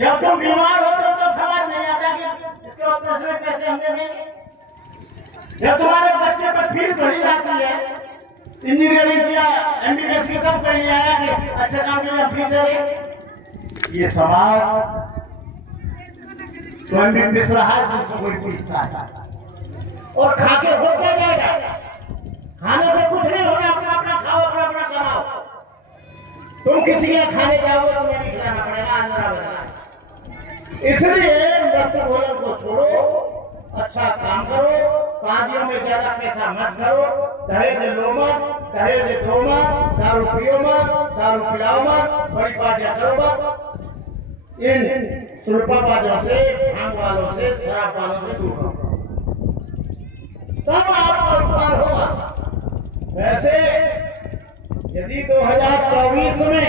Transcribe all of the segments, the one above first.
जब तुम बीमार होते हो तो समझ नहीं आता कि इसके ऑपरेशन में पैसे हम दे देंगे। जब तुम्हारे बच्चे पर फीस बढ़ी जाती है, इंजीनियरिंग किया, एमबीबीएस की, तब कहीं आया कि अच्छे काम के लिए फीस दे रहे। ये समाज स्वयं भी पिस रहा है, दूसरों को भी पूछता है और खा के हो क्या जाएगा। खाने से कुछ नहीं होगा, अपना अपना खाओ, अपना अपना कमाओ। तुम किसी के खाने जाओगे तुम्हें भी खिलाना पड़ेगा, अंदर बदला। इसलिए मृत्यु भोजन को छोड़ो, अच्छा काम करो, शादियों में ज्यादा पैसा मत करो, दहेज लो मत, दहेज दो मत, दारू पियो मत, दारू पिलाओ मत, बड़ी पार्टियां करो मत। इन सुल्पाबाजों से, भांग वालों से, शराब वालों से दूर रहो, तब आपका उपकार होगा। वैसे यदि 2024 में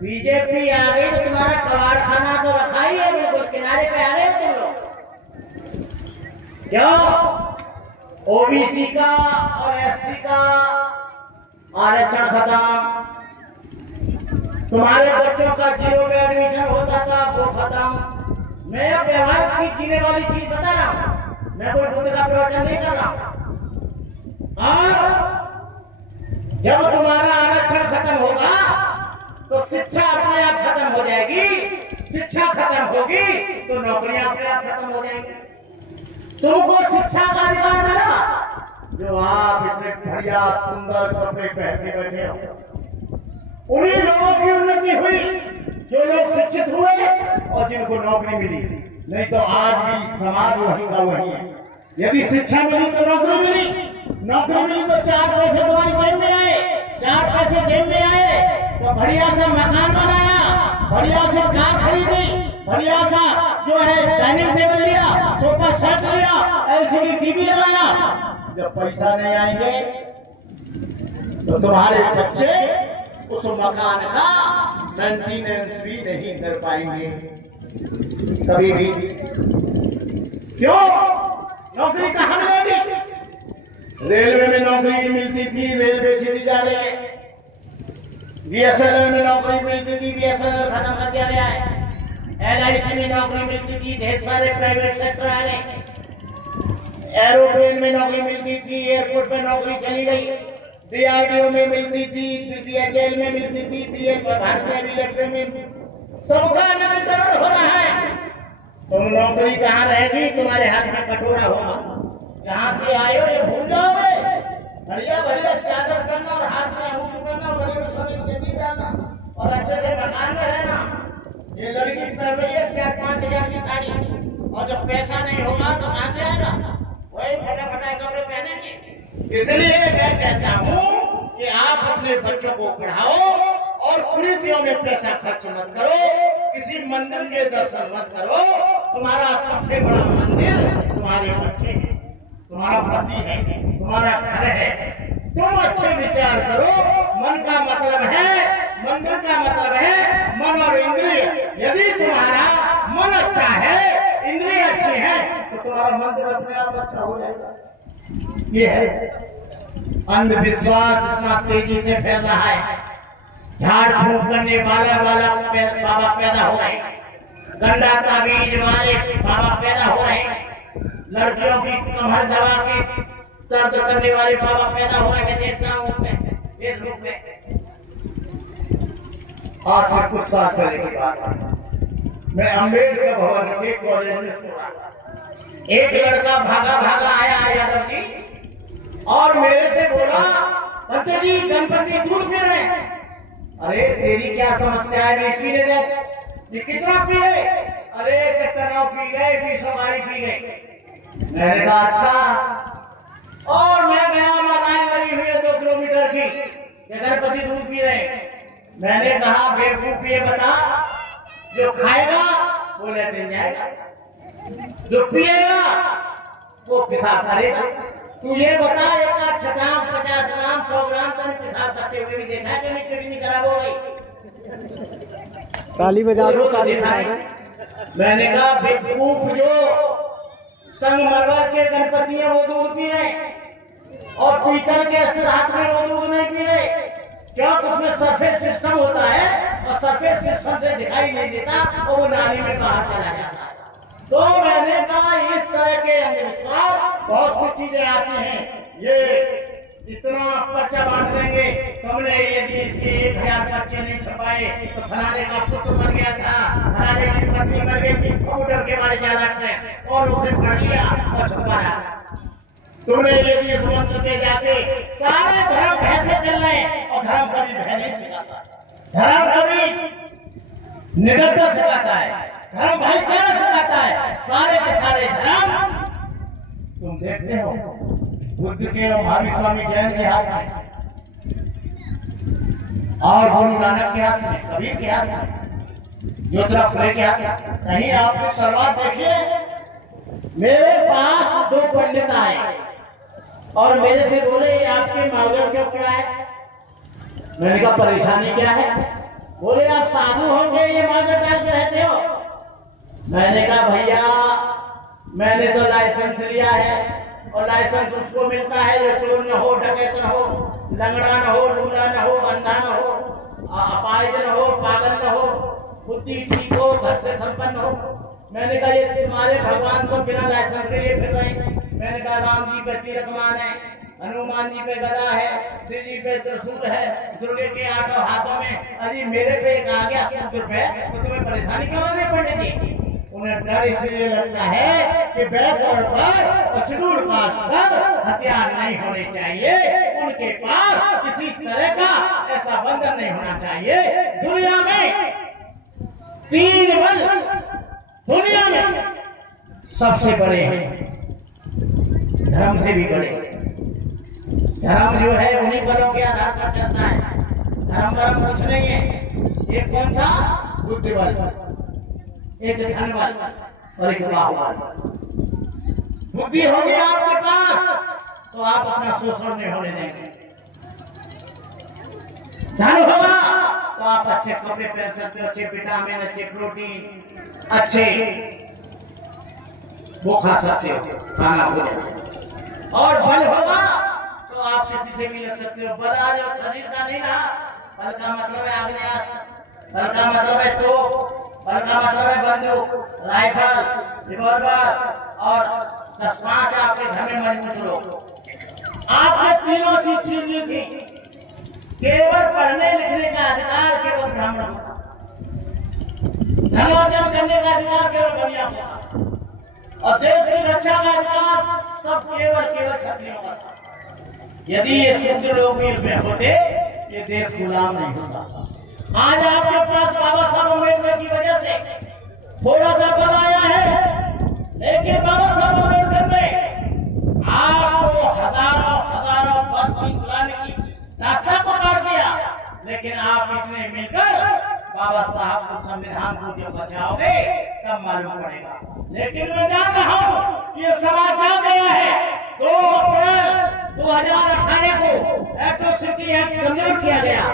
बीजेपी आ गई तो तुम्हारा कबाड़ खाना तो रखा ही है, बिल्कुल किनारे पे आ गए तुम लोग। क्या ओबीसी का और एससी का आरक्षण खत्म, तुम्हारे बच्चों का 0 में एडमिशन होता था वो खत्म। मैं व्यवहारिक चीज, जीने वाली चीज बता रहा हूं, मैं कोई बुद्ध का प्रवचन नहीं कर रहा हूं। और जब तुम्हारा आरक्षण खत्म होगा तो शिक्षा अपने आप खत्म हो जाएगी, शिक्षा खत्म होगी तो नौकरियां अपने आप खत्म हो जाएंगी। तुमको शिक्षा का अधिकार मिला, जो आप इतने बढ़िया सुंदर कपड़े पहन के बैठे हो, उन्हीं लोगों की उन्नति हुई जो लोग शिक्षित हुए और जिनको नौकरी मिली। नहीं तो आज भी समाज वही का वही है। यदि शिक्षा मिली तो नौकरी मिली, नौकरी मिली तो 4 पैसे तुम्हारी जेब में आए, 4 पैसे जेब में आए तो बढ़िया सा मकान बनाया, बढ़िया से कार खरीदी, बढ़िया सा जो है डाइनिंग टेबल लिया, सोफा सेट लिया, एलसीडी टीवी लगाया। जब पैसा नहीं आएंगे तो तुम्हारे बच्चे उस मकान का मेंटेनेंस भी नहीं कर पाएंगे कभी भी। क्यों? नौकरी कहां मिलेगी? रेलवे में नौकरी नहीं मिलती थी, रेलवे छीनी जा रही है। बीएसएनएल में नौकरी मिलती थी, बीएसएनएल खत्म कर दिया गया है। एलआईसी में नौकरी मिलती थी, ढेर सारे प्राइवेट सेक्टर आ गए। एरोप्लेन में नौकरी मिलती थी, एयरपोर्ट पे नौकरी चली गई। डीआरडीओ में मिलती थी, बीपीएचएल में मिलती थी, भारतीय इलेक्ट्रिक में, सबका नवीनीकरण हो रहा है। तुम नौकरी कहाँ रहेगी? तुम्हारे हाथ में कटोरा होगा, जहाँ से आए हो ये भूल जाओगे। बढ़िया बढ़िया चादर करना और हाथ में अंगूठी करना, गले में सोने की चेटी डालना और अच्छे से मकान में रहना। ये लड़की कर रही है 4-5 हजार की साड़ी, और जब पैसा नहीं होगा तो कहाँ से आएगा? वही फटाफटा कपड़े पहनेंगे। इसलिए मैं कहता हूँ कि आप अपने बच्चों को पढ़ाओ और कुरीतियों में पैसा खर्च मत करो, किसी मंदिर के दर्शन मत करो। तुम्हारा सबसे बड़ा मंदिर तुम्हारे बच्चे हैं, तुम्हारा पति है, तुम्हारा घर है। तुम अच्छे विचार करो। मन का मतलब है, मंदिर का मतलब है मन और इंद्रिय। यदि तुम्हारा मन अच्छा है, इंद्रिय अच्छी है, तो तुम्हारा मंदिर अपने आप अच्छा हो जाएगा। ये है अंधविश्वास इतना तेजी से फैल रहा है। झाड़ फूक करने वाला बाबा पैदा हो रहे हैं, गंदा ताबीज वाले बाबा पैदा हो रहे हैं, लड़कियों की कमर दबा के दर्द करने वाले बाबा पैदा हो रहे हैं। देखता हूँ फेसबुक पे। आज से कुछ साल पहले की बात है, मैं अम्बेडकर भवन के कॉलेज में पढ़ा। एक लड़का भागा भागा आया यादव जी, और मेरे से बोला, पंडित जी गणपति दूध पी रहे हैं। अरे तेरी क्या समस्या है? नहीं पीने दे। ये कितना पिए? अरे कितना पी गए, 20 बारी पी गए। मैंने कहा अच्छा। और मैं गया, लाइन लगी हुई है 2 किलोमीटर की, ये गणपति दूध पी रहे हैं। मैंने कहा बेवकूफ ये बता, जो खाएगा वो लेटरिन जाएगा, जो पिएगा वो पेशाब करेगा। तू ये बता, एक का छटाम 50 ग्राम 100 ग्राम तक पेशाब करते हुए भी देखा कि नहीं? किडनी खराब हो गई, ताली बजा दो, ताली बजा दो। मैंने कहा बेवकूफ, जो संगमरमर के गणपति हैं वो दूध पी रहे और पीतल के हाथ में वो दूध नहीं पी रहे। क्या उसमें सरफेस सिस्टम होता है और सरफेस सिस्टम से दिखाई नहीं देता और वो नाली में बाहर चला जाता है। तो मैंने कहा इस तरह के अंधविश्वास बहुत सी चीजें आती हैं। ये इतना पर्चा बांट देंगे, तुमने यदि इसके 1000 पर्चे नहीं छपाए तो फलाने का पुत्र मर गया था, फलाने की पत्नी मर गई थी, कंप्यूटर के बारे ज्यादा ट्रेन और उसे पढ़ लिया और छुपा रहा। तुमने यदि इस मंत्र पे जाके सारे धर्म कैसे चल रहे हैं, और धर्म कभी भय नहीं सिखाता, धर्म कभी निडरता सिखाता है, धर्म भाईचारा सिखाता है। सारे के सारे धर्म तुम देखते हो बुद्ध के और महावीर स्वामी जैन के हाथ में, और गुरु नानक के हाथ में, कबीर के हाथ में, ज्योतिराव फुले के हाथ में। कहीं आपको तलवार देखिए। मेरे पास 2 पंडित आए और मेरे से बोले ये आपके मावजर क्यों पड़ा है? मैंने कहा परेशानी क्या है? बोले आप साधु होंगे ये मावजर डाल के रहते हो। मैंने कहा भैया मैंने तो लाइसेंस लिया है, और लाइसेंस उसको मिलता है जो चोर न हो, डकैत न हो, लंगड़ा न हो, लूला न हो, अंधा न हो, अपाहिज न हो, पागल न हो, बुद्धि ठीक हो, घर से संपन्न हो। मैंने कहा ये तुम्हारे भगवान को बिना लाइसेंस के लिए फिर रहे। मैंने कहा राम जी पे तीर कमान है, हनुमान जी पे गदा है, श्री जी पे त्रिशूल है, दुर्गे के 8 हाथों में, अजी मेरे पे एक आ गया सूत्र पे, तो तुम्हें परेशानी क्यों नहीं पड़नी थी? उन्हें डर इसलिए लगता है कि बैकवर्ड पर और शेड्यूल कास्ट पर हथियार नहीं होने चाहिए, उनके पास किसी तरह का ऐसा बंधन नहीं होना चाहिए। दुनिया में 3 बल दुनिया में सबसे बड़े हैं, धर्म से भी बड़े। धर्म जो है उन्हीं बलों के आधार पर चलता है, धर्म परम कुछ नहीं है। ये कौन था? बुद्धि बल, एक धन बल और एक बाहुबल। बुद्धि होगी आपके पास तो आप अपना शोषण नहीं होने देंगे। धन होगा तो आप अच्छे कपड़े पहन सकते हो, अच्छे विटामिन, अच्छे प्रोटीन, अच्छे वो खा सकते हो, खाना भोजन। और बल होगा तो आप किसी से भी लड़ सकते हो। बल आज शरीर का नहीं रहा, बल का मतलब है आग्नेयास्त्र, बल का मतलब है तोप, बल का मतलब है बंदूक, राइफल, रिवॉल्वर और 10-5 आपके घर में मजबूत लोग। आपने तीनों चीज छीन ली थी। केवल पढ़ने लिखने का अधिकार केवल ब्राह्मण को था, धर्मार्जन करने का अधिकार केवल बनिया को था, और देश की रक्षा का अधिकार सब केवल क्षत्रियों का था। यदि ये शूद्र लोग में होते ये देश गुलाम नहीं होता। आज आपके पास बाबा साहब अम्बेडकर की वजह से थोड़ा सा बल आया है, लेकिन बाबा साहब अम्बेडकर ने आपको हजारों वर्ष की गुलामी की रास्ता को काट दिया। लेकिन आप इतने मिलकर बाबा साहब को संविधान को जो बचाओगे तब मालूम पड़ेगा। लेकिन मैं जान रहा हूँ कि ये समाज आ गया है। 2 अप्रैल 2018 को एट्रोसिटी एक्ट कमजोर किया गया।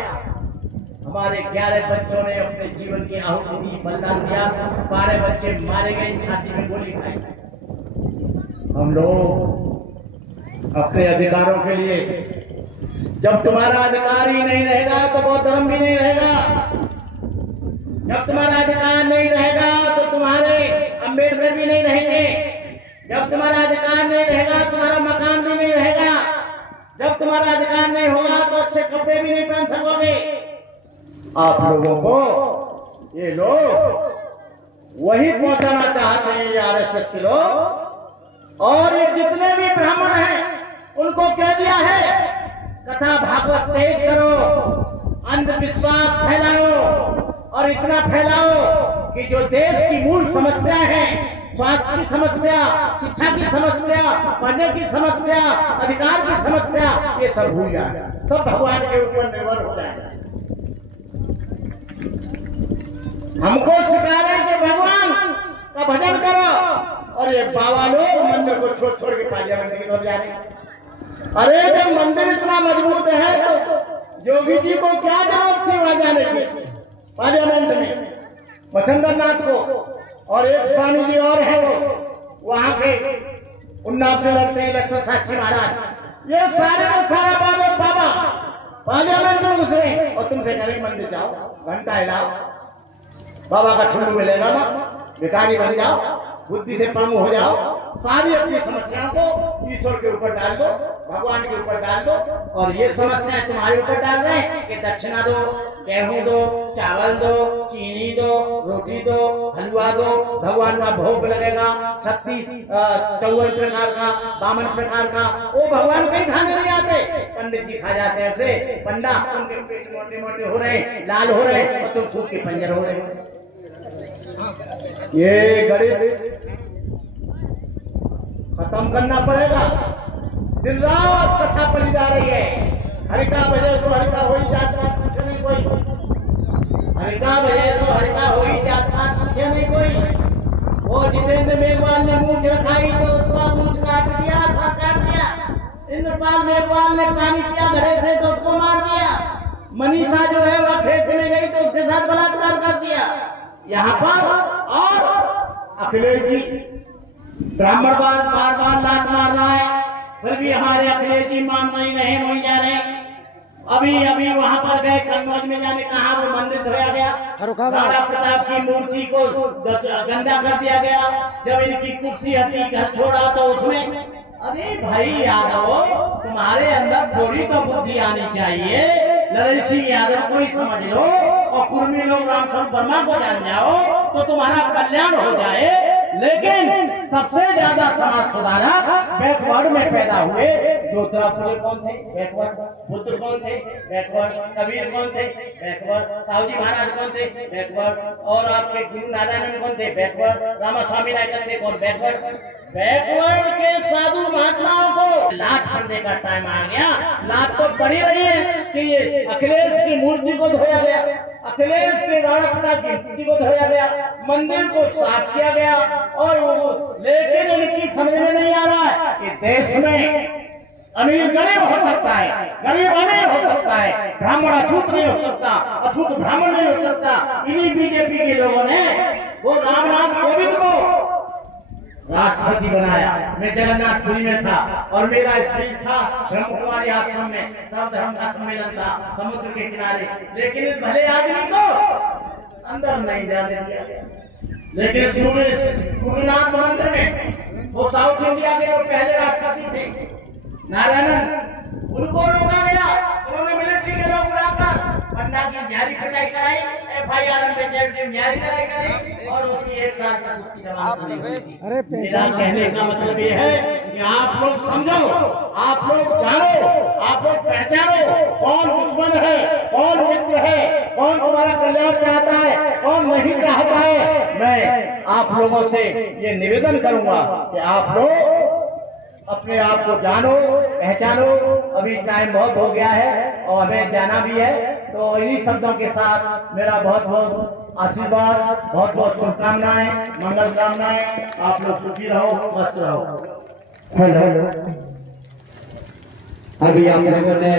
हमारे 11 बच्चों ने अपने जीवन की आहुति दी, बलिदान दिया। 12 बच्चे मारे गए, छाती में गोली खाई। हम लोग अपने अधिकारों के लिए, जब तुम्हारा अधिकार ही नहीं रहेगा तो वो धर्म भी नहीं रहेगा। जब तुम्हारा अधिकार नहीं रहेगा तो तुम्हारे अम्बेडकर भी नहीं रहेंगे। जब तुम्हारा अधिकार नहीं रहेगा तुम्हारा मकान भी नहीं रहेगा। जब तुम्हारा अधिकार नहीं होगा तो अच्छे कपड़े भी नहीं पहन सकोगे। आप लोगों को ये लोग वही पहुंचाना चाहते हैं, ये आरएसएस के लोग। और ये जितने भी ब्राह्मण हैं उनको कह दिया है कथा भागवत तेज करो, अंधविश्वास फैलाओ, और इतना फैलाओ कि जो देश की मूल समस्या है, स्वास्थ्य की समस्या, शिक्षा की समस्या, पढ़ने की समस्या, अधिकार की समस्या, ये सब भूल जाए, सब भगवान के ऊपर निर्भर हो जाए। हमको सिखा रहे हैं कि भगवान का भजन करो, और ये बाबा लोग मंदिर को छोड़ छोड़ के पार्लियामेंट की तरफ जा रहे हैं। अरे जब मंदिर इतना मजबूत है तो योगी जी को क्या जरूरत थी वहां जाने की, पार्लियामेंट में, मच्छिंद्र नाथ को, और एक स्वामी जी और है वो वहां के उन्नाव से लड़ते हैं, लक्ष्मण साक्षी महाराज। ये सारे का सारा बाबा पार्लियामेंट में घुसरे और तुमसे करें मंदिर जाओ, घंटा हिलाओ, बाबा का ठुल्लू मिलेगा ना, भिखारी बन जाओ, बुद्धि से पामू हो जाओ, सारी अपनी समस्याओं को ईश्वर के ऊपर डाल दो, भगवान के ऊपर डाल दो। और ये समस्याएं तुम्हारे ऊपर डाल रहे हैं कि दक्षिणा दो, गेहूं दो, चावल दो, चीनी दो, रोटी दो, हलवा दो, भगवान का भोग लगेगा 54 प्रकार का, 52 प्रकार का, वो भगवान कहीं खाने नहीं आते, पंडित जी खा जाते हैं उसे। पंडा उनके पेट मोटे मोटे हो रहे, लाल हो रहे और तुम सूख के पंजर हो रहे। ये गणित खत्म करना पड़ेगा। दिन रात कथा पड़ी जा रही है, हरिका बजे तो हरिका हो ही जात पात पूछे नहीं कोई, हरिका बजे तो हरिका हो ही जात पात पूछे नहीं कोई। वो जितेंद्र मेघवाल ने मूंछ रखाई तो उसका मूंछ काट दिया, काट दिया। इंद्रपाल मेघवाल ने पानी पिया घड़े से तो उसको मार दिया। मनीषा जो है वह खेत में गई तो उसके साथ बलात्कार कर दिया। यहाँ पर और अखिलेश जी ब्राह्मण बार बार लात मार रहा है, फिर भी हमारे अखिलेश जी मान नहीं वहीं जा रहे। अभी वहां पर गए कन्नौज में, जाने कहा वो मंदिर धोया गया, राणा प्रताप की मूर्ति को गंदा कर दिया गया। जब इनकी कुर्सी हटी घर छोड़ा तो उसमें, अरे भाई यादव तुम्हारे अंदर थोड़ी तो बुद्धि आनी चाहिए। ललन सिंह यादव को ही समझ लो और कुर्मी लोग रामस्वरूप वर्मा को जान जाओ तो तुम्हारा कल्याण हो जाए। लेकिन सबसे ज्यादा समाज सुधारक बैकवर्ड में पैदा हुए ज्योतिराव फुले कौन थे? बैकवर्ड। बुद्ध कौन थे? बैकवर्ड। कबीर कौन थे? बैकवर्ड। साहूजी महाराज कौन थे? बैकवर्ड। और आपके गुरु नारायण कौन थे? बैकवर्ड। रामास्वामी नायकर थे कौन? बैकवर्ड। बैकवर्ड के साधु महात्माओं को लात करने का टाइम आ गया। लात तो पड़ी रही है कि ये अखिलेश की मूर्ति को धोया गया, अखिलेश के राणा प्रताप की मूर्ति को धोया गया, मंदिर को साफ किया गया। और लेकिन इनकी समझ में नहीं आ रहा है कि देश में अमीर गरीब हो सकता है, गरीब अमीर हो सकता है, ब्राह्मण अछूत नहीं हो सकता, अछूत ब्राह्मण नहीं हो सकता। इन्हीं बीजेपी के लोगों ने वो रामनाथ कोविंद को राष्ट्रपति बनाया। मैं जगन्नाथपुरी में था और मेरा स्पीच था ब्रह्मकुमारी आश्रम में, सब धर्म का सम्मेलन था समुद्र के किनारे। लेकिन इस भले आदमी को अंदर नहीं जाने दिया गया। लेकिन सूर्यनाथ मंदिर में वो साउथ इंडिया के और पहले राष्ट्रपति थे नारायणन, उनको रोका गया। उन्होंने मिलिट्री के लोग बुलाकर पन्ना की न्यारी पिटाई कराई, FIR में न्यारी कराई कराई और उसकी 1 साल तक उसकी जमानत नहीं हुई। मेरा कहने का मतलब ये है कि आप लोग समझो, आप लोग जानो, आप लोग पहचानो कौन दुश्मन है, कौन मित्र है, कौन तुम्हारा कल्याण चाहता है, कौन नहीं चाहता है। मैं आप लोगों से ये निवेदन करूंगा कि आप लोग अपने आप को जानो, पहचानो। अभी टाइम बहुत हो गया है और हमें जाना भी है। तो इन्हीं शब्दों के साथ मेरा बहुत बहुत आशीर्वाद, बहुत बहुत शुभकामनाएं, मंगल कामनाएं। आप लोग सुखी रहो, मस्त रहो। हेलो, अभी आप लोगों ने